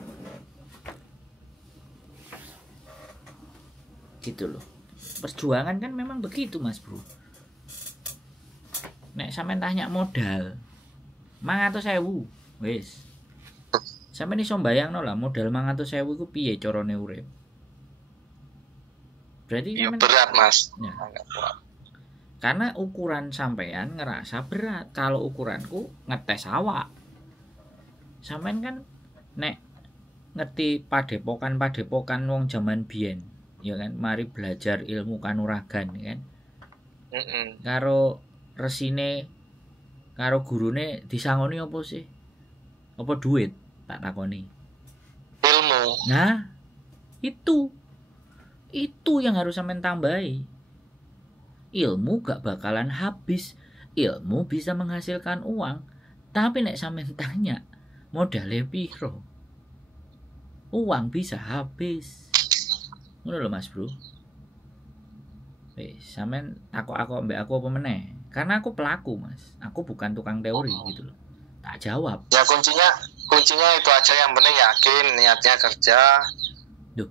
Gitu loh. Perjuangan kan memang begitu Mas Bro. Nek sampean tanya modal 500.000 wis. Sampeyan iso mbayangno lah modal 500.000 iku piye carane urip. Berarti ya berat Mas. Ya. Karena ukuran sampean ngerasa berat. Kalau ukuranku ngetes awak. Sampean kan nek ngerti padepokan wong jaman biyen, ya kan, mari belajar ilmu kanuragan kan. Karo resine karo gurune disangoni apa sih? Apa duit? Tak takoni. Ilmu. Nah, itu yang harus sampean tambahi. Ilmu gak bakalan habis. Ilmu bisa menghasilkan uang, tapi nek sampean tanya modalnya piro, uang bisa habis. Ngono lho Mas Bro. Sampean aku mbak aku apa meneh? Karena aku pelaku Mas, aku bukan tukang teori gitu loh. Tak jawab. Ya kuncinya itu aja, yang penting yakin, niatnya kerja. Duh.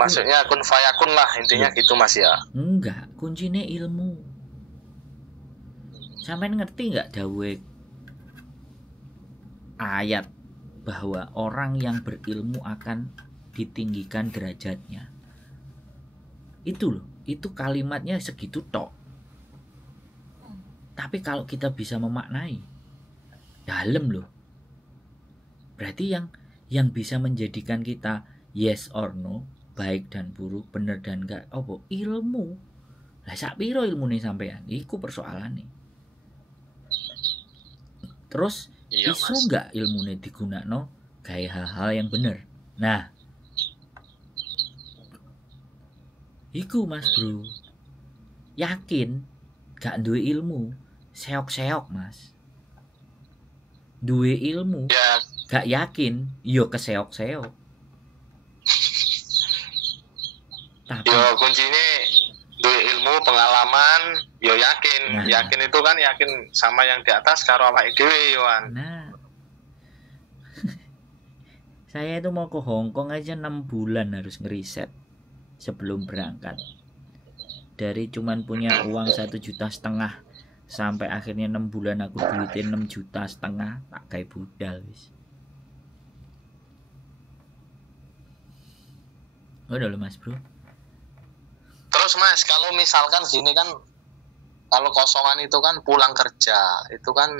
Maksudnya kun fayakun lah intinya. Duh. Gitu Mas ya. Enggak, kuncinya ilmu. Sampean ngerti nggak dawuh ayat bahwa orang yang berilmu akan ditinggikan derajatnya? Itu loh, itu kalimatnya segitu tok. Tapi kalau kita bisa memaknai, dalam loh. Berarti yang bisa menjadikan kita yes or no, baik dan buruk, bener dan enggak, apa? Ilmu. Lah sak piro ilmune sampean? Iku persoalane. Terus Iya, iso Mas. enggak ilmune digunakno gawe hal-hal yang bener? Nah, iku Mas Bro. Yakin gak duwe ilmu, seok-seok Mas. Duwe ilmu, Ya, gak yakin, yo keseok-seok. Tapi yo kuncinya duwe ilmu, pengalaman, yo yakin. Nah. Yakin itu kan yakin sama yang di atas karo awake dhewe yoan. nah, saya itu mau ke Hong Kong aja 6 bulan harus ngeriset sebelum berangkat. Dari cuman punya uang 1,5 juta sampai akhirnya 6 bulan aku duitin 6,5 juta, tak kayak budal wis. Udah loh Mas Bro. Terus Mas, kalau misalkan gini kan, kalau kosongan itu kan pulang kerja, itu kan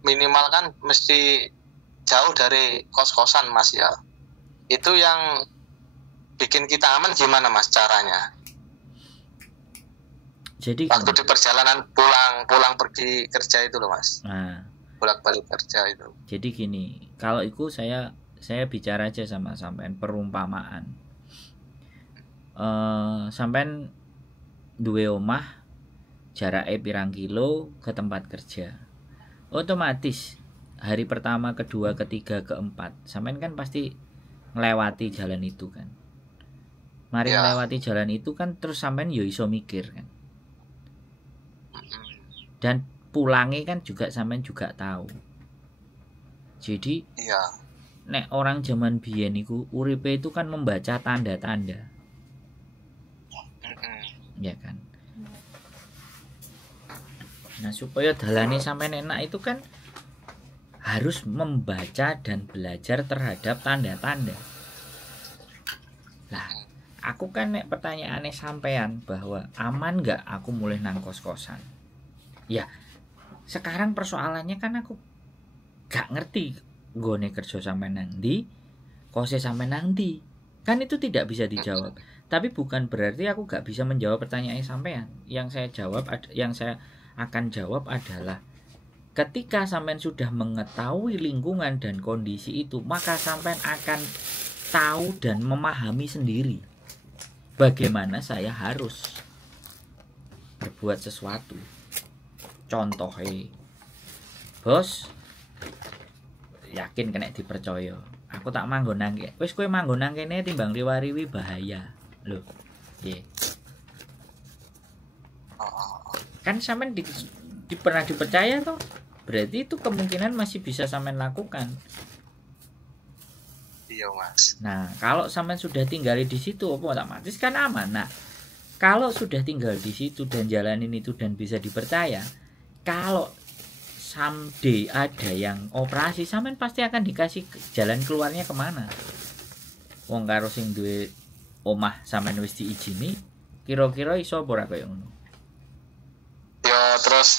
minimal kan mesti jauh dari kos-kosan Mas ya. Itu yang bikin kita aman gimana Mas caranya? Jadi Waktu di perjalanan pulang pergi kerja itu loh Mas. nah, Bolak-balik kerja itu. jadi gini, kalau itu saya bicara aja sama sampean perumpamaan. Sampean duwe omah jaraknya pirang kilo ke tempat kerja. Otomatis hari pertama, kedua, ketiga, keempat, sampean kan pasti ngelewati jalan itu kan. Mari Ya. ngelewati jalan itu kan terus sampean yo iso mikir kan. Dan pulangnya kan juga sampean juga tahu. Jadi Iya. nek orang zaman biyen iku uripe itu kan membaca tanda-tanda. Ya kan. Nah, supaya dalane sampean enak itu kan harus membaca dan belajar terhadap tanda-tanda. Lah, aku kan nek pertanyaannya sampean bahwa aman nggak aku mulai nang kos-kosan. Ya, sekarang persoalannya kan aku gak ngerti gone kerja sampe nang ndi, kose sampe nang ndi. Kan itu tidak bisa dijawab. Tapi bukan berarti aku gak bisa menjawab pertanyaan sampean. Yang saya akan jawab adalah ketika sampean sudah mengetahui lingkungan dan kondisi itu, maka sampean akan tahu dan memahami sendiri bagaimana saya harus berbuat sesuatu. Contohnya, bos, yakin kena dipercaya. Aku tak manggon nang kene. Wis kowe manggon nang kene timbang riwariwi bahaya. Loh. Nggih. Kan sampean pernah dipercaya toh? Berarti itu kemungkinan masih bisa sampean lakukan. Iya Mas. Nah, kalau sampean sudah tinggal di situ otomatis kan aman. Nah, kalau sudah tinggal di situ dan jalanin itu dan bisa dipercaya, kalau someday ada yang operasi, sampean pasti akan dikasih jalan keluarnya kemana. Wong karo sing duwe omah sampean wis diizini, kira-kira iso ora kaya ngono. Ya terus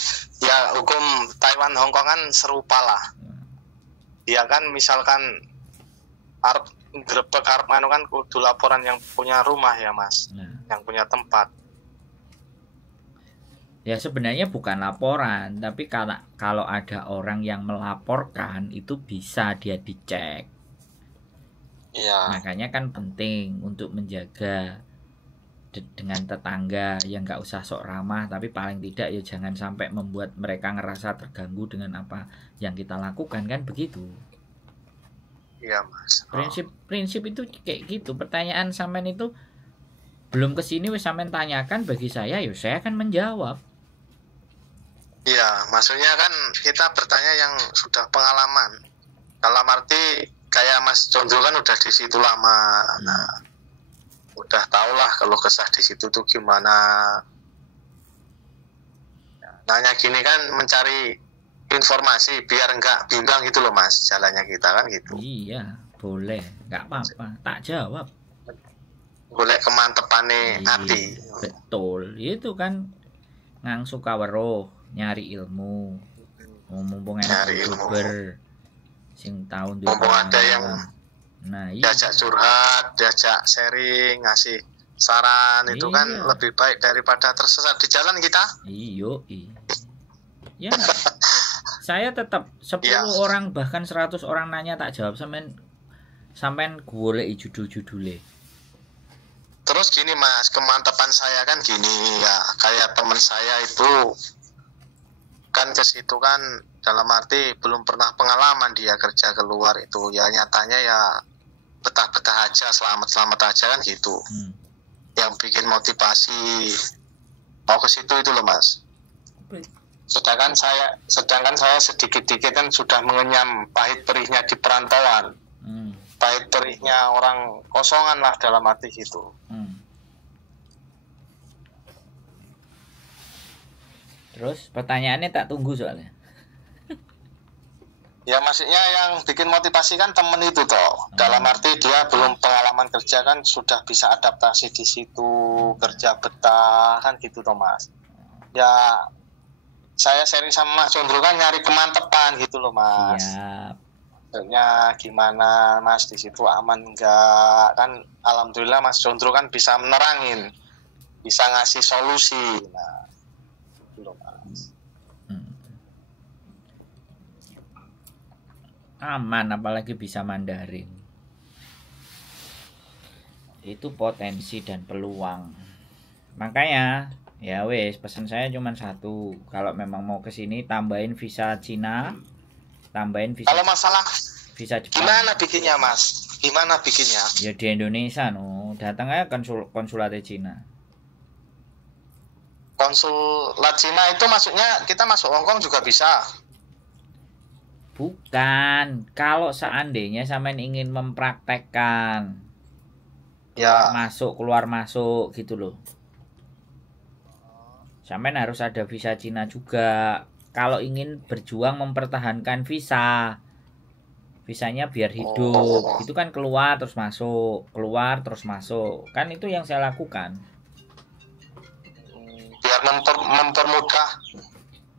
ya hukum Taiwan Hong Kong kan serupa lah. Ya kan misalkan arep grebek arep anu kan kudu laporan yang punya rumah ya Mas. Nah, Yang punya tempat. ya sebenarnya bukan laporan, tapi kalau ada orang yang melaporkan itu bisa dia dicek. Iya. Makanya kan penting untuk menjaga dengan tetangga yang nggak usah sok ramah, tapi paling tidak ya jangan sampai membuat mereka ngerasa terganggu dengan apa yang kita lakukan, kan begitu. Iya Mas. Prinsip itu kayak gitu. Pertanyaan sampean itu belum kesini wis sampean tanyakan, bagi saya ya saya akan menjawab. Iya, maksudnya kan kita bertanya yang sudah pengalaman. Dalam arti kayak Mas Condro kan udah di situ lama. Nah, udah tau lah kalau kesah di situ tuh gimana. Nanya gini kan mencari informasi biar enggak bimbang gitu loh Mas, jalannya kita kan gitu. Iya, boleh, nggak apa-apa, tak jawab. Boleh kemantepannya hati. Betul, itu kan ngangsu kaweruh nyari ilmu. Mumpung nyari YouTuber sing tahun mumpung ada yang iya. diajak curhat, diajak sharing, ngasih saran, itu kan lebih baik daripada tersesat di jalan kita. Iya. Ya, saya tetap 10 orang bahkan 100 orang nanya tak jawab, sampean golek judul-judule. Terus gini Mas, kemantapan saya kan gini ya, kayak teman saya itu kan ke situ kan dalam arti belum pernah pengalaman dia kerja keluar itu, ya nyatanya ya betah-betah aja, selamat-selamat aja kan gitu. Yang bikin motivasi mau ke situ itu loh Mas. Sedangkan saya sedikit-sedikit kan sudah mengenyam pahit perihnya di perantauan. Pahit perihnya orang kosongan lah dalam arti gitu. Terus pertanyaannya tak tunggu soalnya. Ya maksudnya yang bikin motivasi kan temen itu toh. Dalam arti dia belum pengalaman kerja kan sudah bisa adaptasi di situ, kerja betah kan gitu toh Mas. Ya saya sharing sama Mas Condro kan nyari kemantepan gitu loh Mas. Maksudnya gimana Mas di situ aman enggak? Kan alhamdulillah Mas Condro kan bisa menerangin, bisa ngasih solusi. Nah, gitu loh Mas. Aman, apalagi bisa Mandarin. Itu potensi dan peluang. Makanya ya wes, pesan saya cuma satu. Kalau memang mau ke sini tambahin visa Cina, tambahin visa. Kalau masalah visa Jepang. Gimana bikinnya Mas? Gimana bikinnya? Ya di Indonesia datang aja konsulat Cina. Konsulat Cina itu maksudnya kita masuk Hongkong juga bisa. Bukan, kalau seandainya sampean ingin mempraktekkan keluar masuk gitu loh. Sampean harus ada visa Cina juga. Kalau ingin berjuang mempertahankan visanya biar hidup. Itu kan keluar terus masuk. Kan itu yang saya lakukan. Biar mempermudah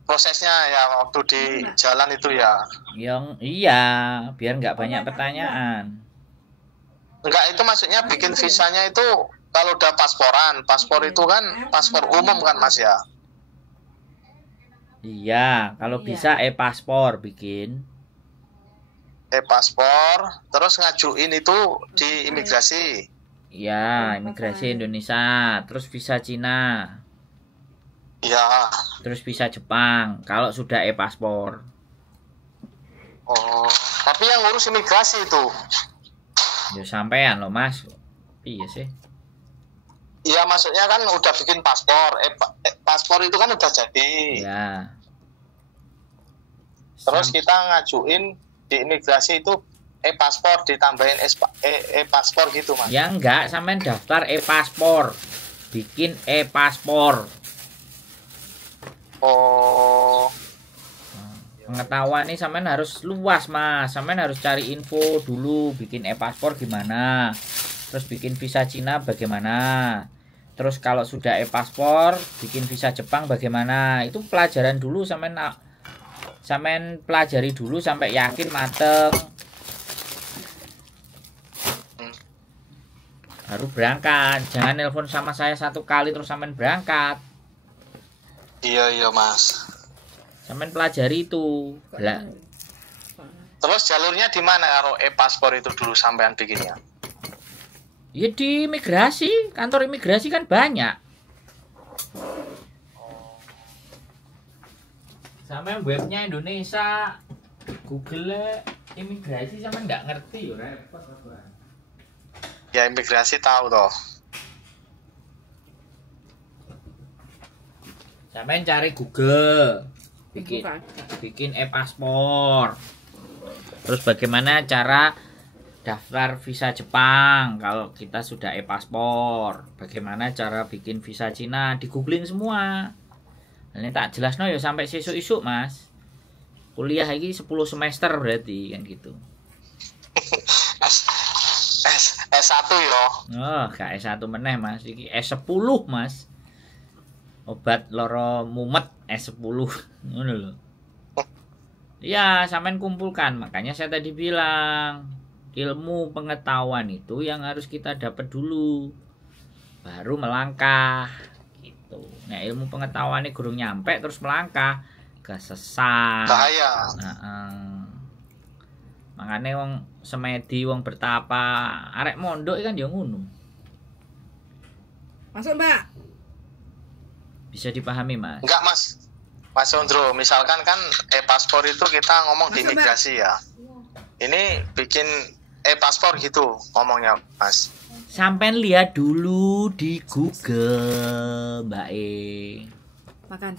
prosesnya ya waktu di jalan itu ya. Iya, biar nggak banyak pertanyaan. Enggak, itu maksudnya bikin visanya itu kalau udah paspor itu kan paspor umum kan Mas ya? Iya, kalau bisa e-paspor bikin. E-paspor, terus ngajuin itu di imigrasi. Iya, imigrasi Indonesia, terus visa Cina. Iya. Terus visa Jepang kalau sudah e-paspor. Oh, tapi yang ngurus imigrasi itu. Ya sampean loh Mas. Iya sih. Iya maksudnya kan udah bikin paspor. Paspor itu kan udah jadi. Ya. Terus kita ngajuin di imigrasi itu e-paspor ditambahin e-paspor gitu Mas. Ya enggak, sampean daftar e-paspor. Bikin e-paspor. Oh. Pengetahuan nih sampean harus luas Mas. Sampean harus cari info dulu, bikin e-paspor gimana. Terus bikin visa Cina bagaimana. Terus kalau sudah e-paspor, bikin visa Jepang bagaimana. Itu pelajaran dulu, sampean pelajari dulu sampai yakin mateng. Baru berangkat. Jangan nelpon sama saya satu kali terus sampean berangkat. Iya Mas. Sampean pelajari itu. Terus jalurnya di mana kalau e-paspor itu dulu sampean bikinnya? Ya di imigrasi, kantor imigrasi kan banyak. Sampean webnya Indonesia, Google imigrasi sampean nggak ngerti ya repot. Ya imigrasi tahu toh. Sampean cari Google, bikin e-paspor. Terus bagaimana cara daftar visa Jepang kalau kita sudah e-paspor? Bagaimana cara bikin visa Cina? Di googling semua. Ini tak jelas ya sampai sesuk-isuk Mas. Kuliah lagi 10 semester berarti kan gitu. S1 yo. Oh, gak S1 meneh Mas, iki S10 Mas. obat loro mumet S10 ngono lho. Ya, sampean kumpulkan. Makanya saya tadi bilang, ilmu pengetahuan itu yang harus kita dapat dulu. Baru melangkah gitu. Nah, ilmu pengetahuan ini gurung nyampe terus melangkah, kesesat. Bahaya. Makanya wong semedi, wong bertapa, arek mondok kan ya ngono. Masuk, Mbak. Bisa dipahami, Mas? Enggak, Mas. Mas Sondro, misalkan kan e-paspor itu kita ngomong di imigrasi ya. Ini bikin e-paspor gitu ngomongnya, Mas. Sampai lihat dulu di Google, Mbak E. Makan.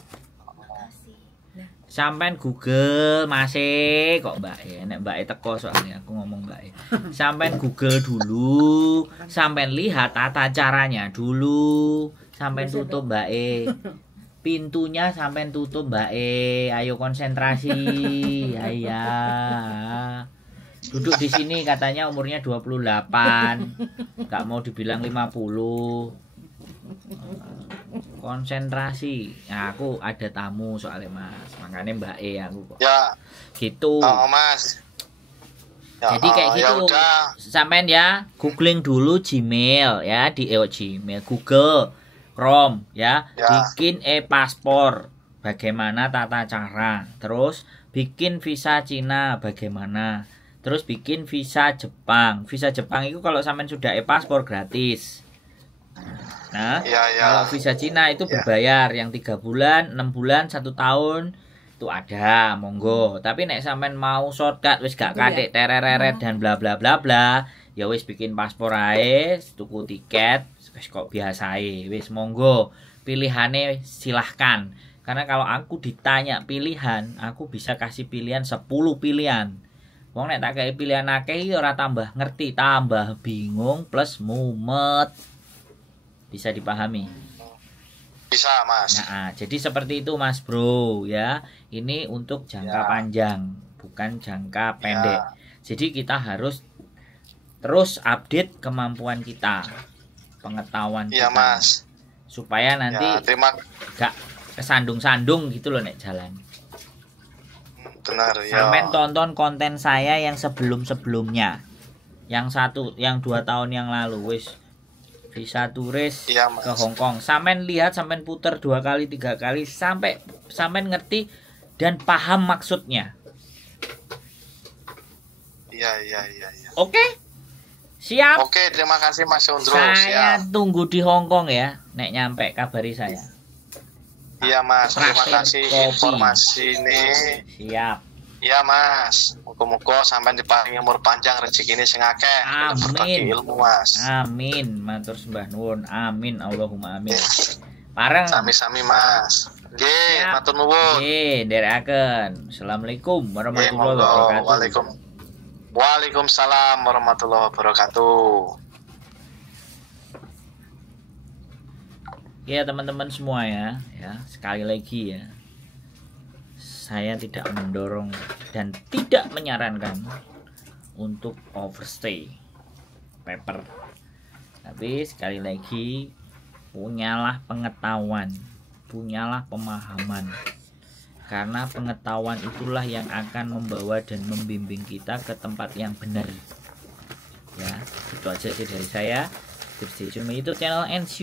Sampai Google masih kok Mbak E. Nek Mbak E teko soalnya aku ngomong Mbak E. Sampai Google dulu, sampai lihat tata caranya dulu, sampai tutup Mbak E. Pintunya sampai tutup Mbak E. Ayo konsentrasi. Ya. Duduk di sini katanya umurnya 28. Gak mau dibilang 50. Konsentrasi. Nah, aku ada tamu soalnya Mas. Makanya Mbak E aku kok. Ya. Gitu. Oh, Mas. Ya, jadi kayak gitu. Sampean ya googling dulu Gmail ya di Gmail, Google Chrome ya. Bikin e-paspor, bagaimana tata cara. Terus bikin visa Cina bagaimana. Terus bikin visa Jepang. Visa Jepang itu kalau sampean sudah e-paspor gratis. Nah, kalau visa Cina itu berbayar, yang 3 bulan, 6 bulan, 1 tahun itu ada, monggo. Tapi nek sampean mau shortcut wis gak katik tereret dan bla bla bla bla, ya wis bikin paspor ae, tuku tiket. Wis kok biasa wis monggo, pilihane silahkan. Karena kalau aku ditanya pilihan, aku bisa kasih pilihan 10 pilihan. Wong nek tak kayak pilihan akeh ora tambah ngerti, tambah bingung plus mumet. Bisa dipahami? Bisa, Mas. Nah, jadi seperti itu Mas Bro ya. Ini untuk jangka panjang, bukan jangka pendek. Jadi kita harus terus update kemampuan kita, pengetahuan kita, Mas. supaya nanti gak kesandung-sandung gitu loh nek jalan. Benar ya. Sampai tonton konten saya yang sebelum-sebelumnya, yang 2 tahun yang lalu wis visa turis ke Hong Kong. Sampai lihat, sampai puter 2 kali 3 kali sampai ngerti dan paham maksudnya. Iya. Oke? Siap. Oke, terima kasih Mas Sondro. Saya tunggu di Hong Kong ya. Nek nyampe kabari saya. Iya Mas, terima kasih informasi ini. Siap. Iya Mas, muga-muga sampai diparingi umur panjang, rezeki ini sing akeh, berbagi ilmu Mas. Amin, matur sembah nuwun. Amin, Allahumma amin. Pareng. Sami-sami Mas. Nggih, matur nuwun. Nggih, nderekaken. Assalamualaikum warahmatullahi wabarakatuh. Waalaikumsalam warahmatullahi wabarakatuh. Ya teman-teman semua ya, sekali lagi ya. Saya tidak mendorong dan tidak menyarankan untuk overstay paper. Tapi sekali lagi, punyalah pengetahuan, punyalah pemahaman. Karena pengetahuan itulah yang akan membawa dan membimbing kita ke tempat yang benar. Ya, itu aja sih dari saya. Stay tune YouTube channel and